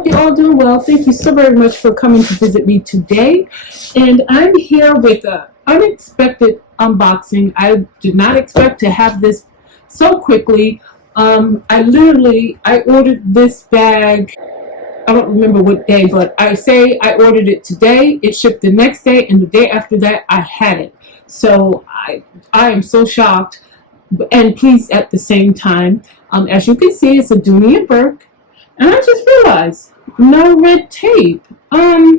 hope you're all doing well. Thank you so very much for coming to visit me today. And I'm here with an unexpected unboxing. I did not expect to have this so quickly. I ordered this bag. I don't remember what day, but I ordered it today. It shipped the next day, and the day after that, I had it. So I am so shocked and pleased at the same time. As you can see, it's a Dooney and Burke. And I just realized, no red tape. Anyway,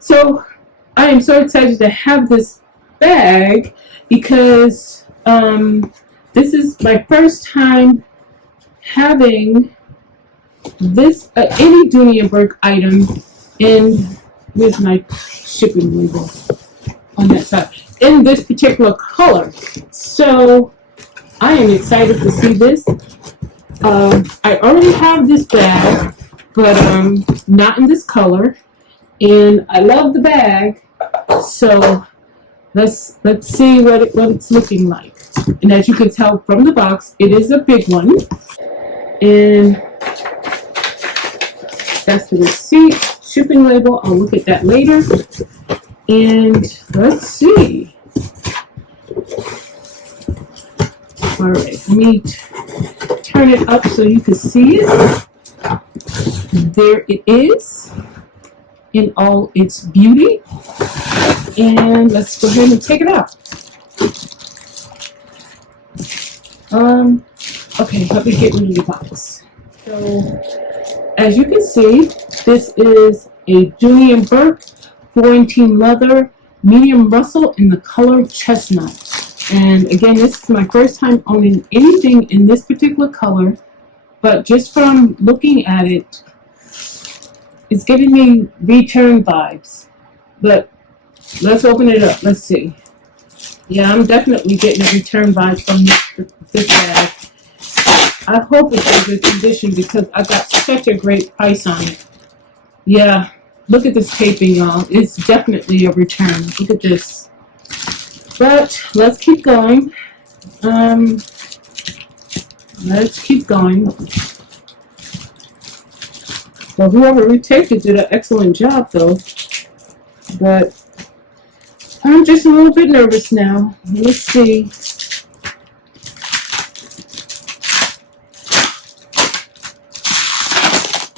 so I am so excited to have this bag because this is my first time having this any Dooney and Burke item with my shipping label on that side in this particular color. So I am excited to see this. I already have this bag, but not in this color, and I love the bag. So let's see what it's looking like. And as you can tell from the box, it is a big one, and that's the receipt, shipping label. I'll look at that later. And let's see. All right, let me turn it up so you can see it. There it is in all its beauty. And let's go ahead and take it out. Okay, let me get rid of the box. So, as you can see, this is a Dooney and Burke Florentine leather medium rustle in the color chestnut. And again, this is my first time owning anything in this particular color, but just from looking at it, it's giving me return vibes. But let's open it up. Let's see. Yeah, I'm definitely getting a return vibe from this bag. I hope it's in good condition because I got such a great price on it. Yeah, look at this taping, y'all. It's definitely a return. Look at this. But let's keep going. Let's keep going. Well, whoever retaped it did an excellent job, though. But I'm just a little bit nervous now. Let's see.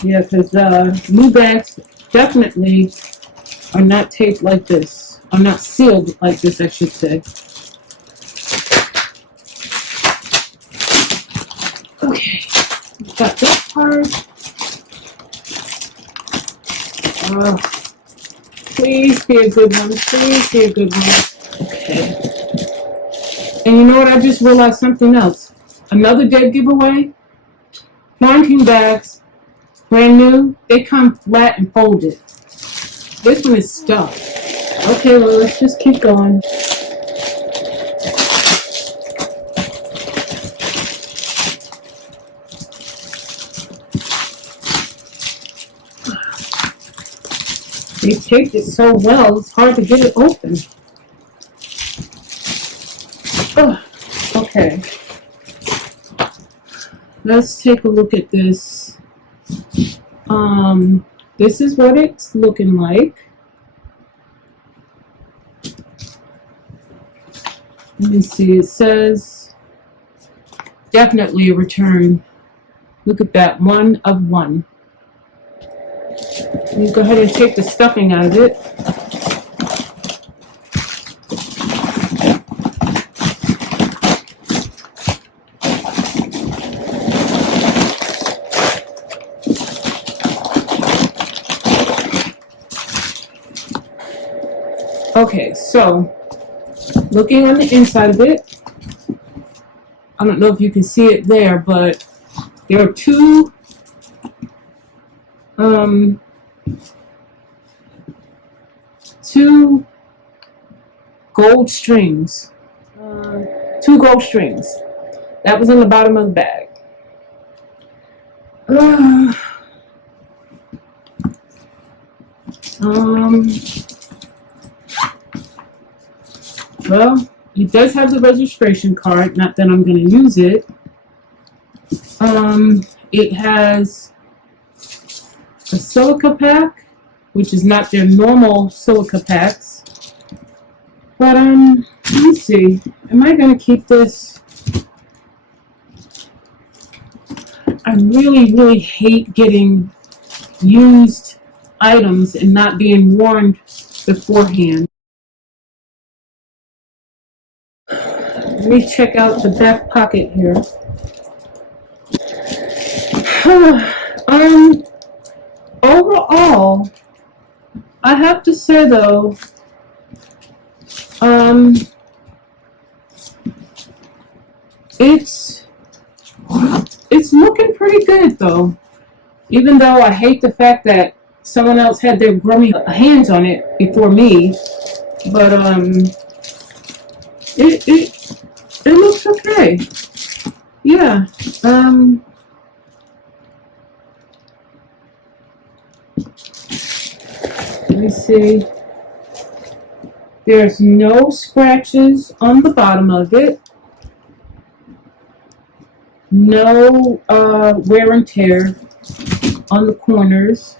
Yeah, because new bags definitely are not taped like this. Are not sealed like this, I should say. Okay, got this part. Please be a good one. Please be a good one. Okay. And you know what? I just realized something else. Another dead giveaway. Florentine bags, brand new. They come flat and folded. This one is stuck. Okay, well, let's just keep going. They taped it so well, it's hard to get it open. Oh, okay. Let's take a look at this. This is what it's looking like. Let me see, it says definitely a return. Look at that, 1 of 1. Let me go ahead and take the stuffing out of it. Okay, so looking on the inside of it, I don't know if you can see it there, but there are two gold strings. 2 gold strings. That was in the bottom of the bag. Well, it does have the registration card, not that I'm going to use it. It has a silica pack, which is not their normal silica packs. But let me see. Am I gonna keep this? I really hate getting used items and not being warned beforehand. Let me check out the back pocket here. Overall, I have to say though, it's looking pretty good though. Even though I hate the fact that someone else had their grubby hands on it before me, but it looks okay. Yeah. Let me see. There's no scratches on the bottom of it. No wear and tear on the corners.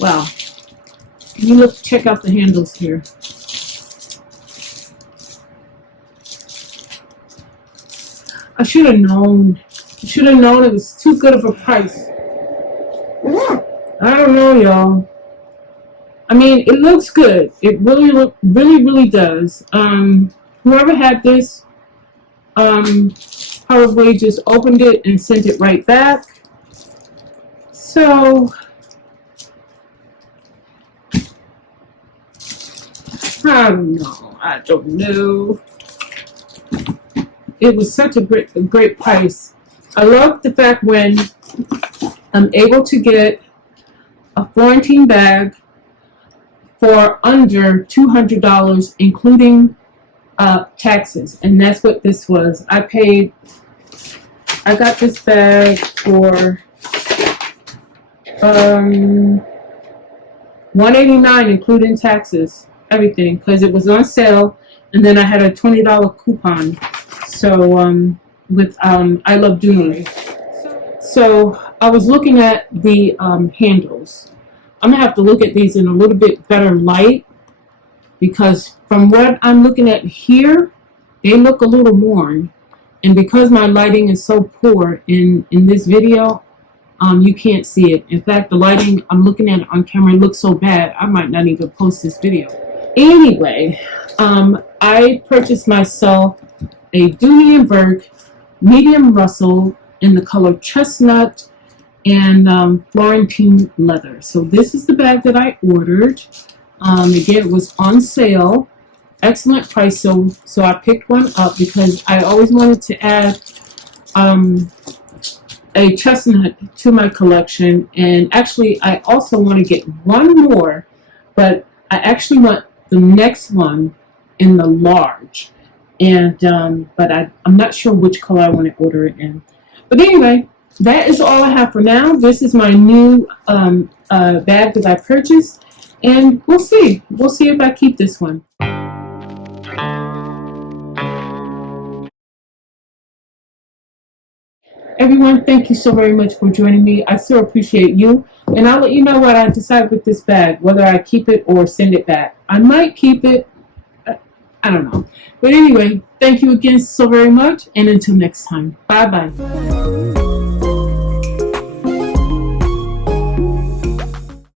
Wow. You check out the handles here. I should have known. I should have known it was too good of a price. I don't know, y'all. I mean, it looks good. It really does. Whoever had this, probably just opened it and sent it right back. So, I don't know. It was such a great price. I love the fact when I'm able to get a Florentine bag for under $200, including taxes, and that's what this was. I got this bag for $189, including taxes, everything, because it was on sale, and then I had a $20 coupon. So with I love Dooney. So I was looking at the handles. I'm gonna have to look at these in a little bit better light, because from what I'm looking at here, they look a little worn, and because my lighting is so poor in this video, you can't see it. In fact, the lighting I'm looking at on camera looks so bad I might not even post this video. Anyway, I purchased myself a Dooney and Burke medium Russell in the color chestnut and Florentine leather. So this is the bag that I ordered. Again, it was on sale, excellent price. So I picked one up because I always wanted to add a chestnut to my collection, and actually I also want to get one more, but I actually want the next one in the large, and but I'm not sure which color I want to order it in. But anyway, that is all I have for now. This is my new bag that I purchased, and we'll see if I keep this one. Everyone, thank you so very much for joining me. I so appreciate you. And I'll let you know what I decide with this bag, whether I keep it or send it back. I might keep it. I don't know. But anyway, thank you again so very much. And until next time. Bye-bye.